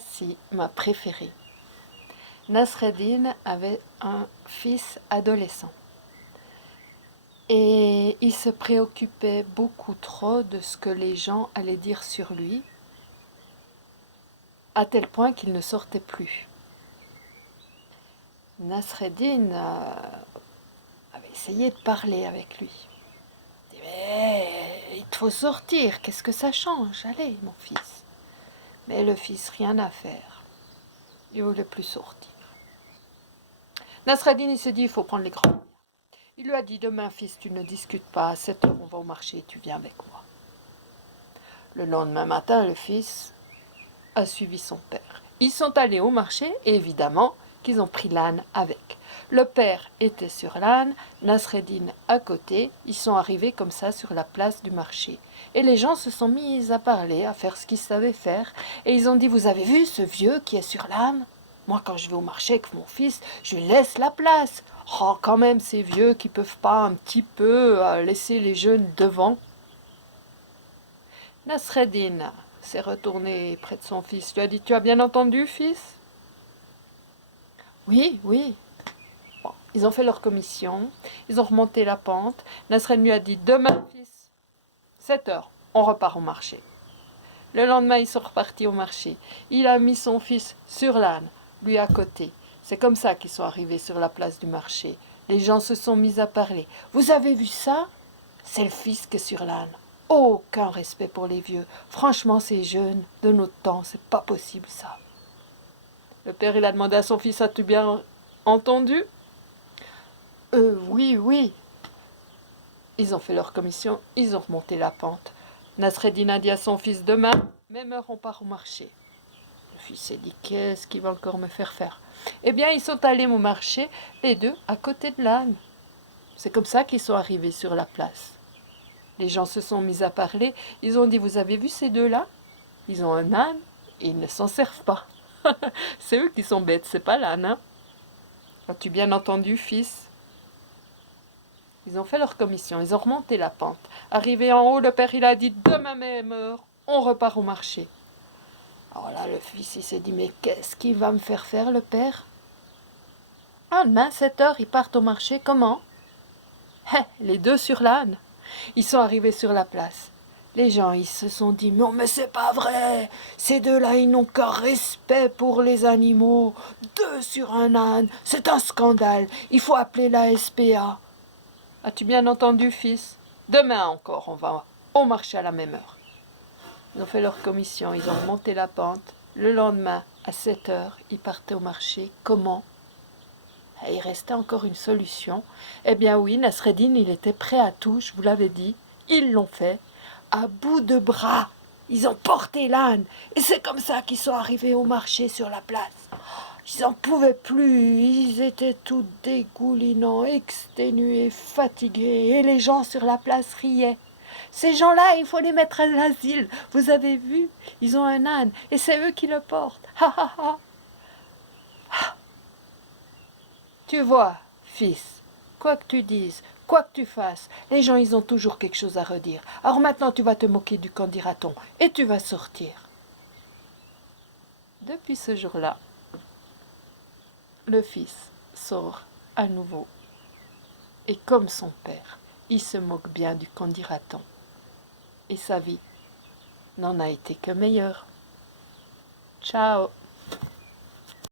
Voici ma préférée. Nasreddin avait un fils adolescent et il se préoccupait beaucoup trop de ce que les gens allaient dire sur lui, à tel point qu'il ne sortait plus. Nasreddin avait essayé de parler avec lui. Il dit, mais il te faut sortir, qu'est-ce que ça change? Allez, mon fils. Mais le fils, rien à faire. Il ne voulait plus sortir. Nasreddin, il s'est dit, il faut prendre les grands. Il lui a dit, demain, fils, tu ne discutes pas, à 7 heures, on va au marché, tu viens avec moi. Le lendemain matin, le fils a suivi son père. Ils sont allés au marché, et évidemment qu'ils ont pris l'âne avec. Le père était sur l'âne, Nasreddin à côté, ils sont arrivés comme ça sur la place du marché. Et les gens se sont mis à parler, à faire ce qu'ils savaient faire, et ils ont dit, vous avez vu ce vieux qui est sur l'âne? Moi, quand je vais au marché avec mon fils, je lui laisse la place. Oh, quand même, ces vieux qui peuvent pas un petit peu laisser les jeunes devant. Nasreddin s'est retourné près de son fils, lui a dit, tu as bien entendu, fils? Oui, oui. Bon, ils ont fait leur commission, ils ont remonté la pente. Nasreddin lui a dit, demain, fils, 7 heures, on repart au marché. Le lendemain, ils sont repartis au marché. Il a mis son fils sur l'âne, lui à côté. C'est comme ça qu'ils sont arrivés sur la place du marché. Les gens se sont mis à parler. Vous avez vu ça? C'est le fils qui est sur l'âne. Aucun respect pour les vieux. Franchement, ces jeunes de notre temps, c'est pas possible ça. Le père, il a demandé à son fils, as-tu bien entendu? Oui, oui. Ils ont fait leur commission, ils ont remonté la pente. Nasreddin a dit à son fils, demain, même heure, on part au marché. Le fils s'est dit, qu'est-ce qu'il va encore me faire faire? Eh bien, ils sont allés au marché, les deux, à côté de l'âne. C'est comme ça qu'ils sont arrivés sur la place. Les gens se sont mis à parler, ils ont dit, vous avez vu ces deux-là? Ils ont un âne et ils ne s'en servent pas. C'est eux qui sont bêtes, c'est pas l'âne, hein? As-tu bien entendu, fils? Ils ont fait leur commission, ils ont remonté la pente. Arrivé en haut, le père, il a dit, demain même heure, on repart au marché. Alors là, le fils, il s'est dit, mais qu'est-ce qu'il va me faire faire, le père? Ah, demain, 7 heures, ils partent au marché, comment? Les deux sur l'âne. Ils sont arrivés sur la place. Les gens, ils se sont dit, non, mais c'est pas vrai. Ces deux-là, ils n'ont qu'un respect pour les animaux. Deux sur un âne, c'est un scandale. Il faut appeler la SPA. As-tu bien entendu, fils? Demain encore, on va au marché à la même heure. Ils ont fait leur commission, ils ont remonté la pente. Le lendemain, à 7 heures, ils partaient au marché. Comment? Et il restait encore une solution. Eh bien oui, Nasreddin, il était prêt à tout, je vous l'avais dit. Ils l'ont fait. À bout de bras, ils ont porté l'âne. Et c'est comme ça qu'ils sont arrivés au marché sur la place. Ils n'en pouvaient plus, ils étaient tous dégoulinants, exténués, fatigués. Et les gens sur la place riaient. Ces gens-là, il faut les mettre à l'asile. Vous avez vu? Ils ont un âne et c'est eux qui le portent. Ha ha ha. Tu vois, fils, quoi que tu dises, quoi que tu fasses, les gens, ils ont toujours quelque chose à redire. Alors maintenant, tu vas te moquer du qu'en dira-t-on et tu vas sortir. Depuis ce jour-là, le fils sort à nouveau. Et comme son père, il se moque bien du qu'en dira-t-on. Et sa vie n'en a été que meilleure. Ciao.